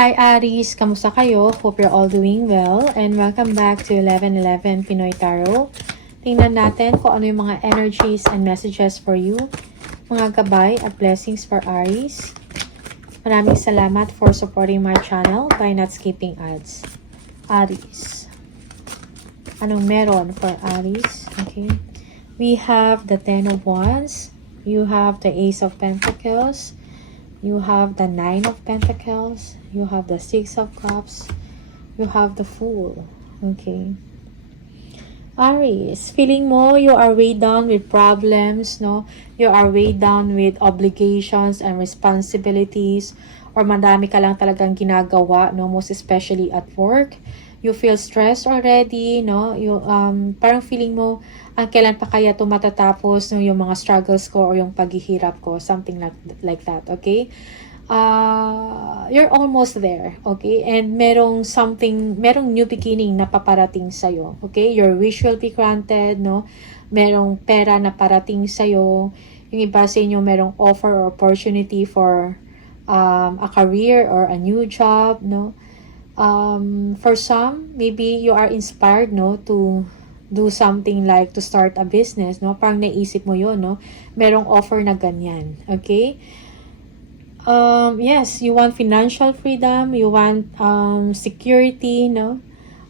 Hi Aries! Kamusta kayo? Hope you're all doing well and welcome back to 1111 Pinoy Tarot. Tingnan natin kung ano yung mga energies and messages for you, mga gabay at blessings for Aries. Maraming salamat for supporting my channel by not skipping ads. Aries. Anong meron for Aries? Okay. We have the Ten of Wands. You have the Ace of Pentacles. You have the Nine of Pentacles. You have the Six of Cups. You have the Fool. Okay. Aries, feeling mo you are weighed down with problems, no? You are weighed down with obligations and responsibilities, or madami ka lang talagang ginagawa, no? Most especially at work. You feel stressed already, no? You parang feeling mo kailan pa kaya ito matatapos, no? Yung mga struggles ko or yung paghihirap ko, something like that, okay? You're almost there, okay? And merong new beginning na paparating sa'yo, okay? Your wish will be granted, no? Merong pera na parating sa'yo. Yung iba sa inyo merong offer or opportunity for a career or a new job, no? For some, maybe you are inspired, no, to do something like to start a business, no? Parang naisip mo yun, no? Merong offer na ganyan, okay? Yes, you want financial freedom, you want security, no?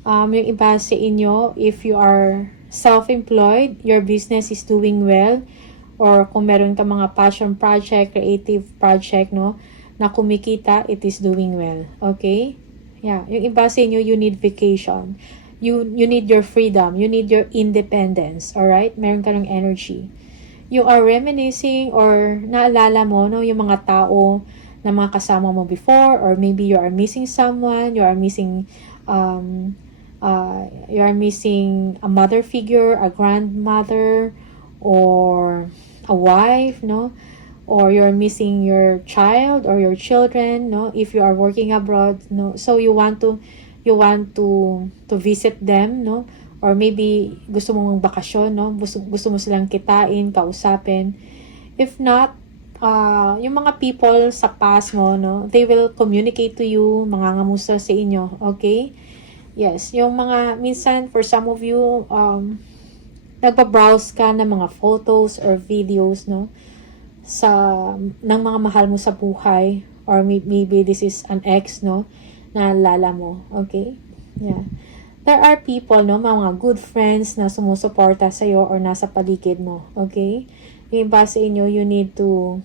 Yung iba sa inyo, if you are self-employed, your business is doing well, or kung meron ka mga passion project, creative project, no, na kumikita, it is doing well, okay? Yeah, yung iba sa inyo, you need vacation. You need your freedom, you need your independence, all right? Meron ka ng energy. You are reminiscing or naalala mo, no, yung mga tao na mga kasama mo before, or maybe you are missing someone, you are missing a mother figure, a grandmother, or a wife, no? Or you're missing your child or your children, no? If you are working abroad, no? So you want to visit them, no? Or maybe gusto mong bakasyon, no? Gusto mo silang kitain, kausapin. If not, yung mga people sa past mo, no? They will communicate to you, mangangamusta sa inyo, okay? Yes, yung mga, minsan, for some of you, nagpa-browse ka ng mga photos or videos, no? Ng mga mahal mo sa buhay, or maybe this is an ex, no? Naalala mo, okay? Yeah. There are people, no, mga good friends na sumusuporta sa iyo or nasa paligid mo, okay? Yung iba sa inyo, you need to,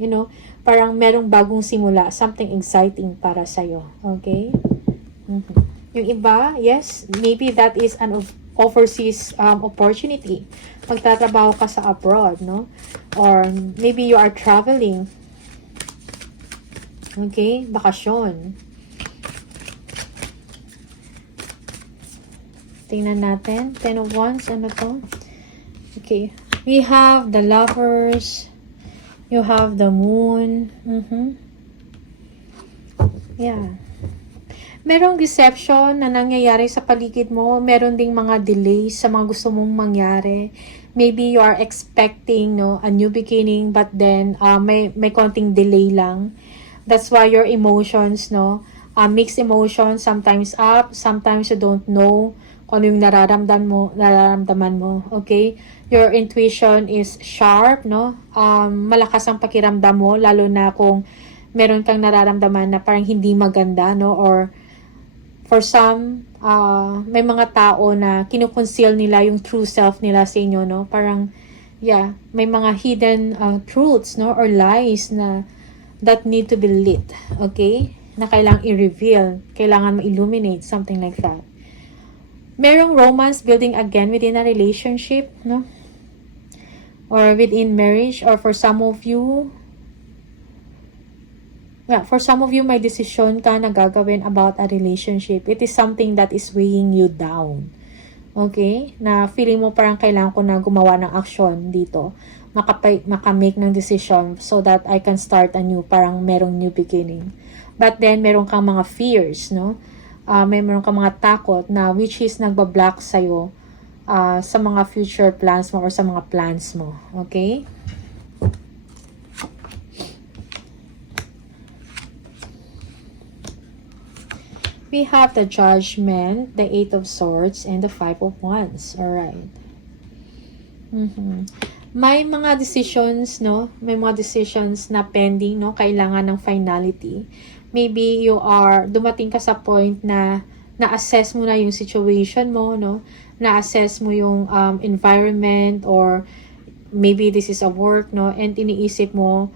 you know, parang merong bagong simula, something exciting para sa iyo, okay? Yung iba, yes, maybe that is an overseas opportunity. Magtatrabaho ka sa abroad, no? Or maybe you are traveling, okay? Bakasyon. Tingnan natin. Ten of Wands. Ano to? Okay. We have the Lovers. You have the Moon. Yeah. Merong deception na nangyayari sa paligid mo. Meron ding mga delays sa mga gusto mong mangyari. Maybe you are expecting, no, a new beginning, but then may konting delay lang. That's why your emotions, no, mixed emotions, sometimes up, sometimes you don't know kung ano yung nararamdaman mo, okay? Your intuition is sharp, no? Malakas ang pakiramdam mo, lalo na kung meron kang nararamdaman na parang hindi maganda, no? Or for some, may mga tao na kinukonceal nila yung true self nila sa inyo, no? Parang, yeah, may mga hidden truths, no? Or lies na that need to be lit, okay? Na kailangang i-reveal, kailangan ma-illuminate, something like that. Merong romance building again within a relationship, no? Or within marriage, or for some of you, may decision ka na gagawin about a relationship. It is something that is weighing you down. Okay? Na feeling mo parang kailangan ko na gumawa ng action dito. Makamake ng decision so that I can start anew. Parang merong new beginning. But then, meron kang mga fears, no? Meron kang mga takot na which is nagbablock sa'yo sa mga future plans mo or sa mga plans mo. Okay? We have the Judgment, the Eight of Swords, and the Five of Wands. Alright. May mga decisions, no? May mga decisions na pending, no? Kailangan ng finality. Maybe you are, dumating ka sa point na na-assess mo na yung situation mo, no? Na-assess mo yung environment, or maybe this is a work, no? And iniisip mo,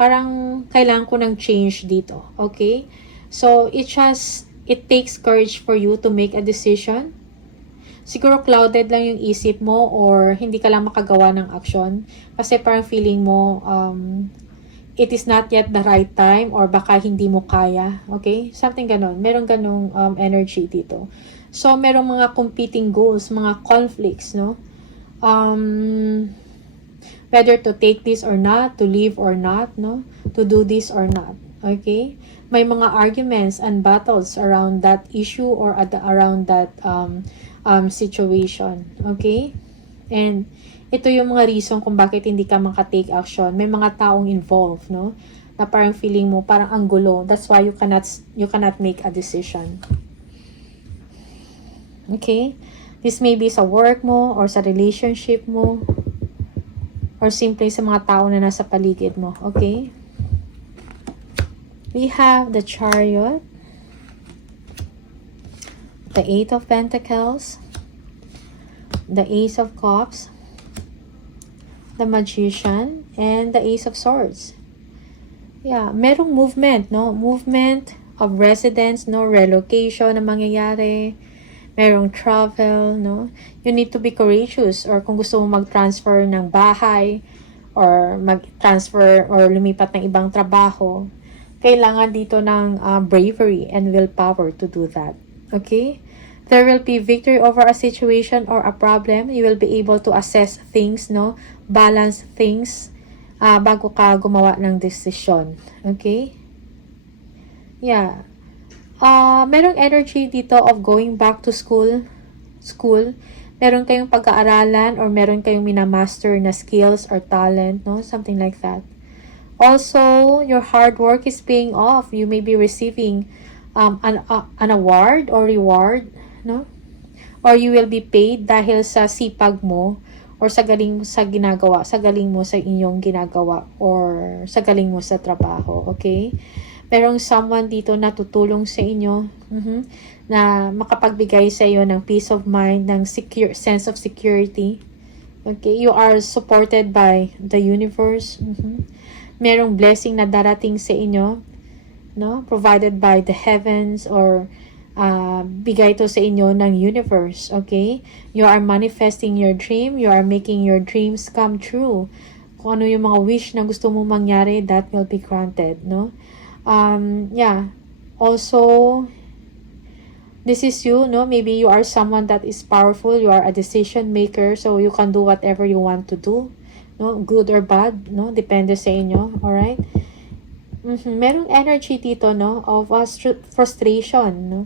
parang kailangan ko ng change dito. Okay? So, it takes courage for you to make a decision. Siguro clouded lang yung isip mo, or hindi ka lang makagawa ng action. Kasi parang feeling mo, it is not yet the right time, or baka hindi mo kaya. Okay? Something ganon. Meron ganong energy dito. So, merong mga competing goals, mga conflicts, no? Whether to take this or not, to leave or not, no? To do this or not. Okay? May mga arguments and battles around that issue, or around that situation. Okay? And ito yung mga reason kung bakit hindi ka maka-take action. May mga taong involved, no? Na parang feeling mo parang ang gulo. That's why you cannot make a decision. Okay? This may be sa work mo, or sa relationship mo, or simply sa mga tao na nasa paligid mo. Okay? We have the Chariot, the Eight of Pentacles, the Ace of Cups, the Magician, and the Ace of Swords. Yeah, merong movement, no? Movement of residence, no? Relocation na mangyayari. Merong travel, no? You need to be courageous, or kung gusto mo mag-transfer ng bahay, or mag-transfer or lumipat ng ibang trabaho, kailangan dito ng bravery and willpower to do that. Okay? There will be victory over a situation or a problem. You will be able to assess things, no? Balance things bago ka gumawa ng desisyon. Okay? Yeah. Merong energy dito of going back to school. Meron kayong pag-aaralan, or meron kayong minamaster na skills or talent, no? Something like that. Also, your hard work is paying off. You may be receiving an award or reward, no? Or you will be paid dahil sa sipag mo, or sa galing mo sa inyong ginagawa, or sa galing mo sa trabaho. Okay? Merong someone dito na tutulong sa inyo, na makapagbigay sa iyo ng peace of mind, ng sense of security. Okay? You are supported by the universe. Merong blessing na darating sa inyo, no? Provided by the heavens, or bigay to sa inyo ng universe. Okay? You are manifesting your dream. You are making your dreams come true. Kung ano yung mga wish na gusto mo mangyari, that will be granted, no? Yeah. Also, this is you, no? Maybe you are someone that is powerful. You are a decision maker, so you can do whatever you want to do. No, good or bad, no, depende sa inyo. All right? Merong energy dito, no, of frustration, no.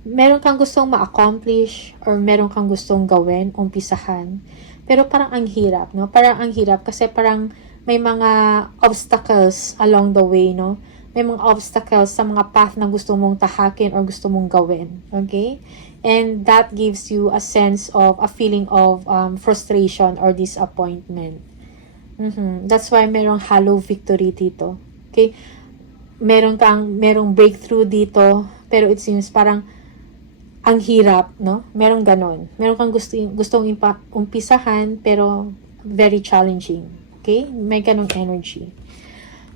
Meron kang gustong ma-accomplish, or meron kang gustong gawin, umpisahan, pero parang ang hirap, no. Parang ang hirap kasi parang may mga obstacles along the way, no. May mga obstacles sa mga path na gusto mong tahakin or gusto mong gawin. Okay? And that gives you a sense of, a feeling of frustration or disappointment. That's why merong hollow victory dito. Okay? Merong breakthrough dito, pero it seems parang ang hirap, no? Merong ganon. Meron kang gustong umpisahan, pero very challenging. Okay? May ganong energy.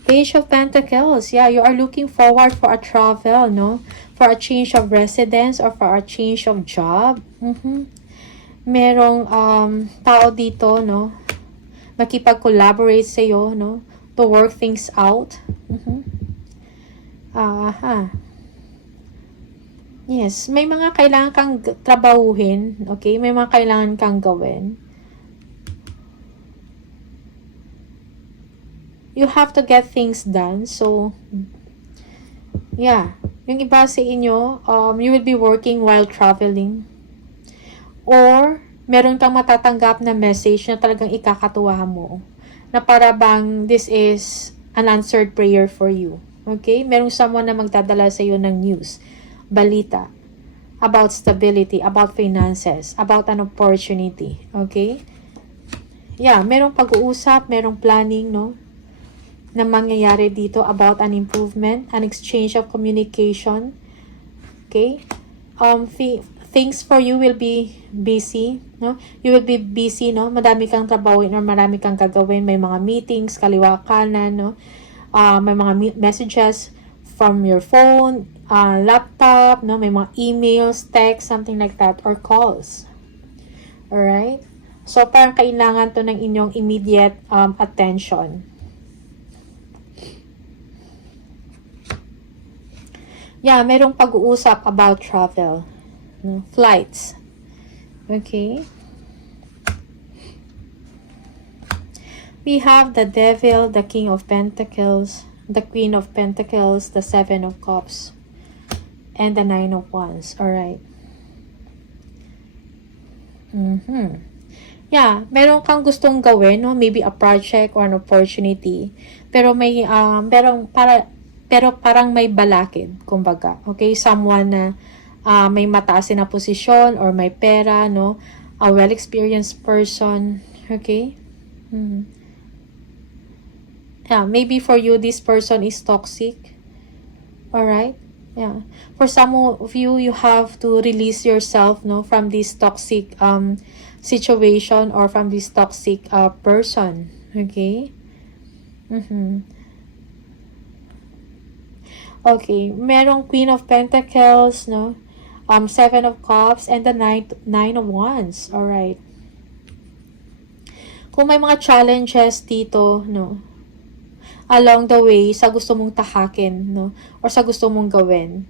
Page of Pentacles. Yeah, you are looking forward for a travel, no? For a change of residence, or for a change of job. Merong tao dito, no? Makipag-collaborate sa iyo, no? To work things out. Yes, may mga kailangan kang trabahuhin, okay? May mga kailangan kang gawin. You have to get things done. So, yeah. Yung iba sa inyo, you will be working while traveling. Or, meron kang matatanggap na message na talagang ikakatuwa mo. Na para bang this is an answered prayer for you. Okay? Merong someone na magdadala sa iyo ng news, balita, about stability, about finances, about an opportunity. Okay? Yeah, merong pag-uusap, merong planning, no? Na mangyayari dito about an improvement, an exchange of communication. Okay? Things for you will be busy, no? You will be busy, no? Madami kang trabawin or marami kang gagawin. May mga meetings, kaliwa kanan, no? May mga messages from your phone, laptop, no? May mga emails, text, something like that, or calls. Alright? So, parang kailangan to ng inyong immediate attention. Yeah, merong pag-uusap about travel. No? Flights. Okay? We have the Devil, the King of Pentacles, the Queen of Pentacles, the Seven of Cups, and the Nine of Wands. Alright. Yeah, meron kang gustong gawin, no? Maybe a project or an opportunity. Pero may pero parang may balakid, kumbaga. Okay, someone na may mataas na posisyon or may pera, no? A well-experienced person, okay? Yeah, maybe for you this person is toxic. All right? Yeah. For some of you, you have to release yourself, no, from this toxic situation or from this toxic person. Okay? Okay, merong Queen of Pentacles, no? Seven of Cups, and the Nine of Wands. Alright. Kung may mga challenges dito, no? Along the way, sa gusto mong tahakin, no? Or sa gusto mong gawin.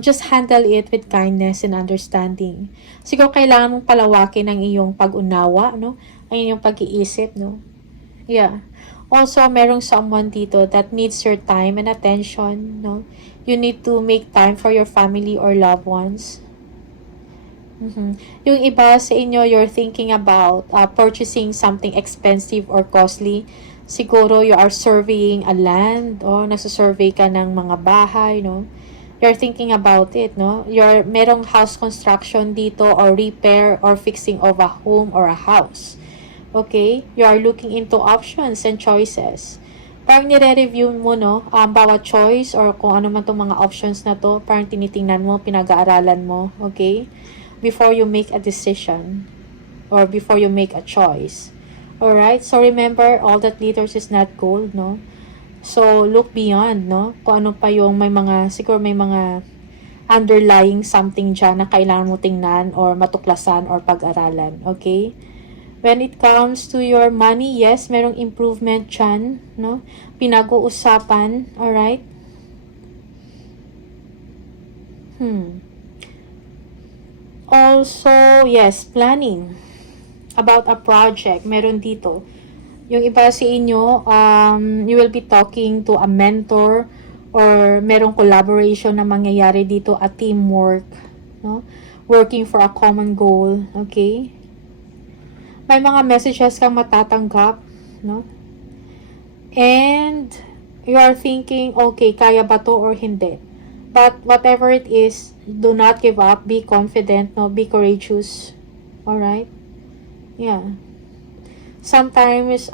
Just handle it with kindness and understanding. Siguro kailangan mong palawakin ang iyong pag-unawa, no? Ang iyong pag-iisip, no? Yeah. Also, merong someone dito that needs your time and attention, no? You need to make time for your family or loved ones. Yung iba sa inyo, you're thinking about purchasing something expensive or costly. Siguro you are surveying a land o nasa-survey ka ng mga bahay, no? You're thinking about it, no? Merong house construction dito or repair or fixing of a home or a house. Okay? You are looking into options and choices. Parang nire-review mo, no? Bawat choice or kung ano man itong mga options na to, parang tinitingnan mo, pinag-aaralan mo. Okay? Before you make a decision or before you make a choice. Alright? So remember, all that glitters is not gold, no? So, look beyond, no? Kung ano pa yung siguro may mga underlying something dyan na kailangan mo tingnan or matuklasan or pag-aralan. Okay? When it comes to your money, yes, merong improvement dyan, no? Pinag-uusapan, alright? Also, yes, planning about a project. Meron dito. Yung iba sa inyo, you will be talking to a mentor or merong collaboration na mangyayari dito, a teamwork, no? Working for a common goal, okay? May mga messages kang matatanggap, no? And you are thinking, okay, kaya ba to or hindi? But whatever it is, do not give up, be confident, no? Be courageous. Alright? Yeah. Sometimes,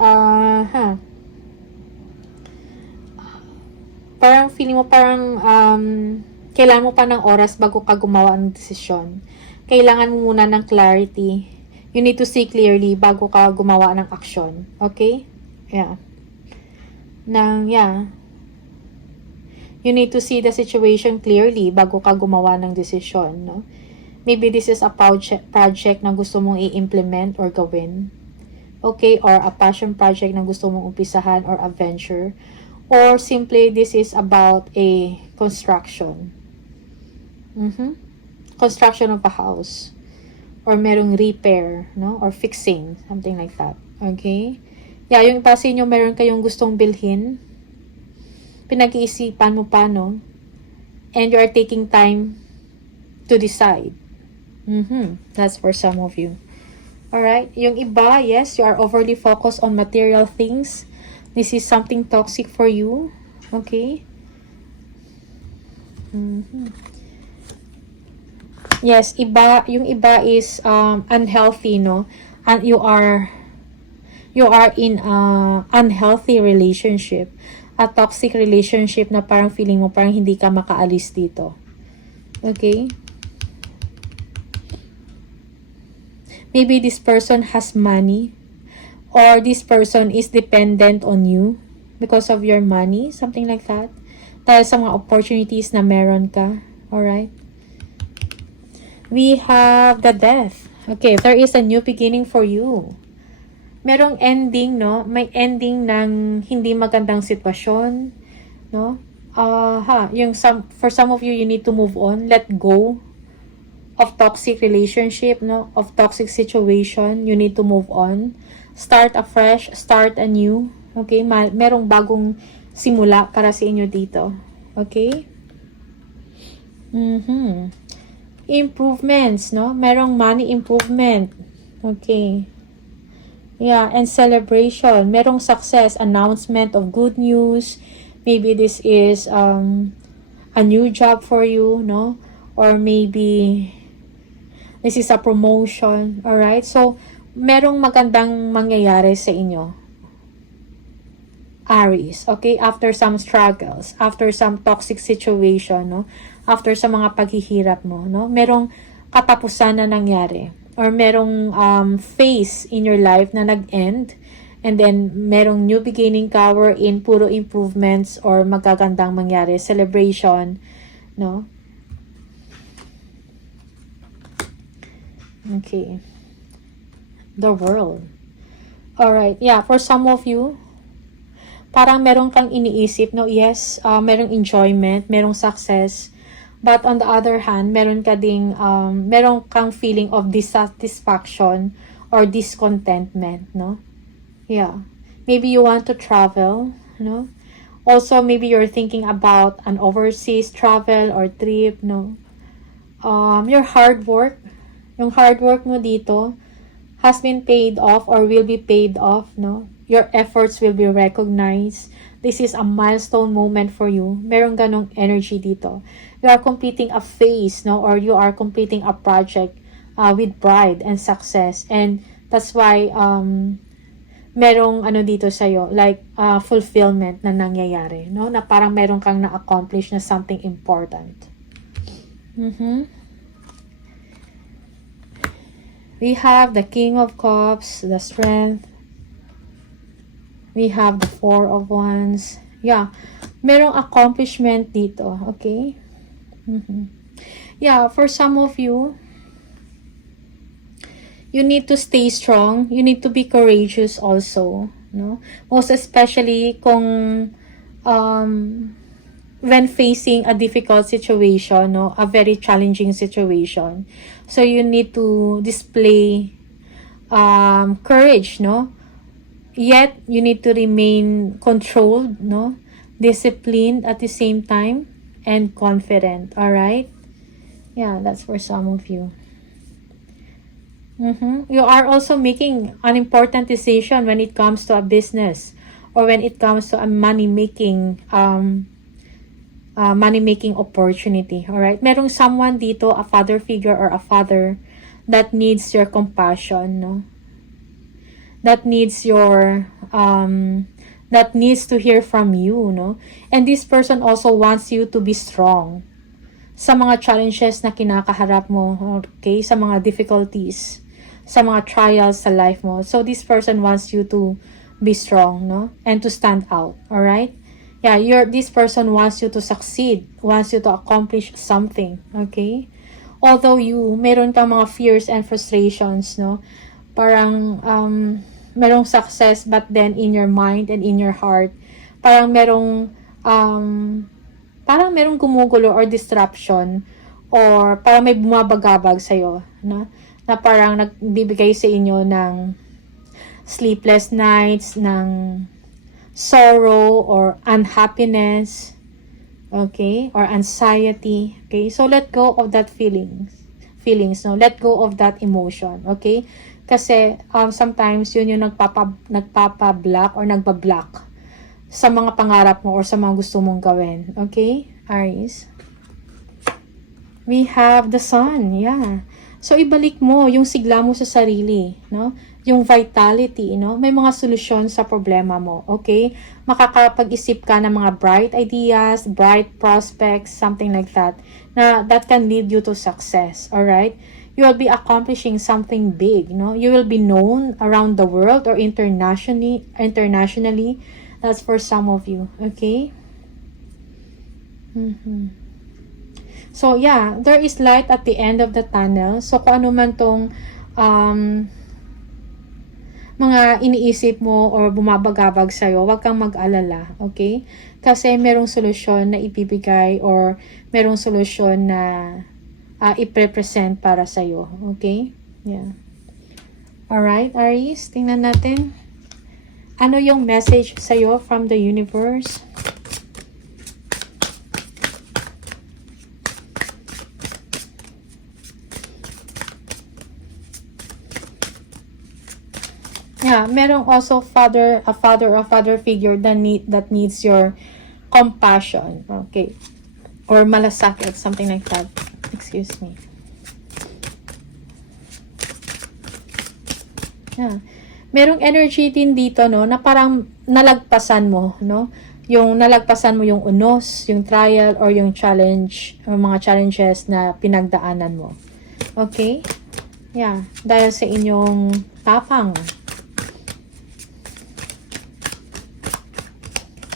parang feeling mo kailangan mo pa ng oras bago ka gumawa ng desisyon. Kailangan mo muna ng clarity. You need to see clearly bago ka gumawa ng action. Okay? Yeah. You need to see the situation clearly bago ka gumawa ng desisyon, no? Maybe this is a project na gusto mong i-implement or gawin. Okay, or a passion project na gusto mong umpisahan or a venture, or simply this is about a construction. Construction of a house, or merong repair, no, or fixing, something like that. Okay? Yeah, yung iba sa inyo meron kayong gustong bilhin, pinag-iisipan mo pa, no, and you are taking time to decide. That's for some of you. Alright, yung iba, yes, you are overly focused on material things. This is something toxic for you. Okay? Mhm. Yes, yung iba is unhealthy, no? And you are in a unhealthy relationship. A toxic relationship na parang feeling mo parang hindi ka makaalis dito. Okay? Maybe this person has money, or this person is dependent on you because of your money, something like that. Dahil sa mga opportunities na meron ka. Alright? We have the death. Okay, there is a new beginning for you. Merong ending, no? May ending ng hindi magandang sitwasyon, no? For some of you, you need to move on, let go of toxic relationship, no? Of toxic situation, you need to move on. Start afresh, start anew. Okay? Merong bagong simula para sa inyo dito. Okay? Improvements, no? Merong money improvement. Okay. Yeah, and celebration. Merong success, announcement of good news. Maybe this is a new job for you, no? Or maybe this is a promotion. Alright? So, merong magandang mangyayari sa inyo. Aries, okay? After some struggles, after some toxic situation, no? After sa mga paghihirap mo, no? Merong katapusan na nangyari, or merong phase in your life na nag-end, and then merong new beginning ka in puro improvements or magagandang mangyari, celebration, no? Okay. The world. Alright, yeah, for some of you, parang meron kang iniisip, no? Yes, merong enjoyment, merong success. But on the other hand, meron kang feeling of dissatisfaction or discontentment, no? Yeah. Maybe you want to travel, no? Also, maybe you're thinking about an overseas travel or trip, no? Your hard work, yung hard work mo dito has been paid off or will be paid off, no? Your efforts will be recognized. This is a milestone moment for you. Meron ganong energy dito. You are completing a phase, no? Or you are completing a project with pride and success. And that's why merong dito sa'yo, like fulfillment na nangyayari, no? Na parang meron kang na-accomplish na something important. We have the King of Cups, the Strength. We have the Four of Wands. Yeah. Merong accomplishment dito. Okay? Yeah, for some of you, you need to stay strong. You need to be courageous also. No? Most especially kung when facing a difficult situation, no? A very challenging situation. So you need to display courage, no? Yet, you need to remain controlled, no? Disciplined at the same time, and confident, alright? Yeah, that's for some of you. You are also making an important decision when it comes to a business, or when it comes to a money-making opportunity, alright? Merong someone dito, a father figure or a father, that needs your compassion, no? That needs that needs to hear from you, no? And this person also wants you to be strong sa mga challenges na kinakaharap mo, okay? Sa mga difficulties, sa mga trials sa life mo. So this person wants you to be strong, no? And to stand out, all right? Yeah, this person wants you to succeed, wants you to accomplish something, okay? Although meron kang mga fears and frustrations, no? Parang merong success, but then in your mind and in your heart, parang merong gumugulo or disruption, or parang may bumabagabag sa'yo, no? Na parang nagbibigay sa inyo ng sleepless nights, ng sorrow or unhappiness, okay? Or anxiety, okay? So let go of that feelings, no? Let go of that emotion, okay? Kasi sometimes yun yung nagpapa-block or nagba-block sa mga pangarap mo or sa mga gusto mong gawin. Okay, Aries? We have the sun, yeah. So, ibalik mo yung sigla mo sa sarili, no? Yung vitality, no? May mga solusyon sa problema mo, okay? Makakapag-isip ka ng mga bright ideas, bright prospects, something like that, na that can lead you to success, alright? You will be accomplishing something big, no? You will be known around the world or internationally. That's for some of you, okay? So, yeah, there is light at the end of the tunnel. So, kung ano man tong mga iniisip mo or bumabagabag sa'yo, huwag kang mag-alala, okay? Kasi merong solusyon na ibibigay or merong solusyon na i-present para sa'yo, okay? Yeah. Alright, Aries, tingnan natin. Ano yung message sa'yo from the universe? Yeah, merong also a father figure that needs your compassion. Okay. Or malasakit, something like that. Excuse me. Yeah. Merong energy din dito, no, na parang nalagpasan mo, no? Yung nalagpasan mo yung unos, yung trial, or yung challenge, or mga challenges na pinagdaanan mo. Okay? Yeah. Dahil sa inyong tapang.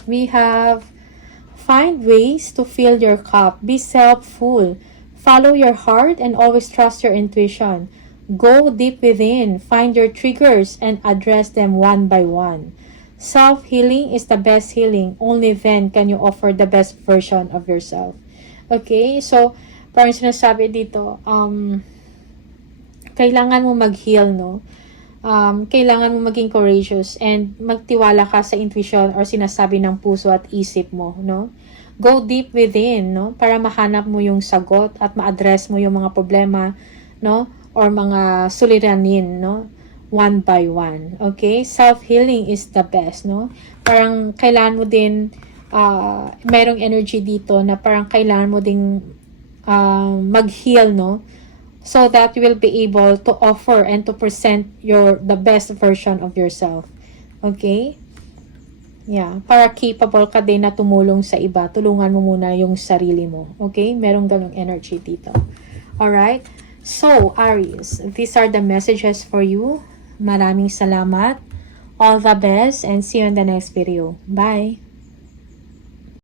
We have, find ways to fill your cup. Be self-full. Follow your heart and always trust your intuition. Go deep within. Find your triggers and address them one by one. Self-healing is the best healing. Only then can you offer the best version of yourself. Okay? So, parang sinasabi dito, kailangan mo mag-heal, no? Kailangan mo maging courageous and magtiwala ka sa intuition or sinasabi ng puso at isip mo, no? Go deep within, no? Para mahanap mo yung sagot at ma-address mo yung mga problema, no? Or mga suliranin, no? One by one, okay? Self-healing is the best, no? Parang kailangan mo din, merong energy dito na parang kailangan mo ding mag-heal, no? So that you will be able to offer and to present the best version of yourself. Okay? Yeah. Para capable ka din na tumulong sa iba. Tulungan mo muna yung sarili mo. Okay? Merong ganong energy dito. Alright? So, Aries, these are the messages for you. Maraming salamat. All the best and see you in the next video. Bye!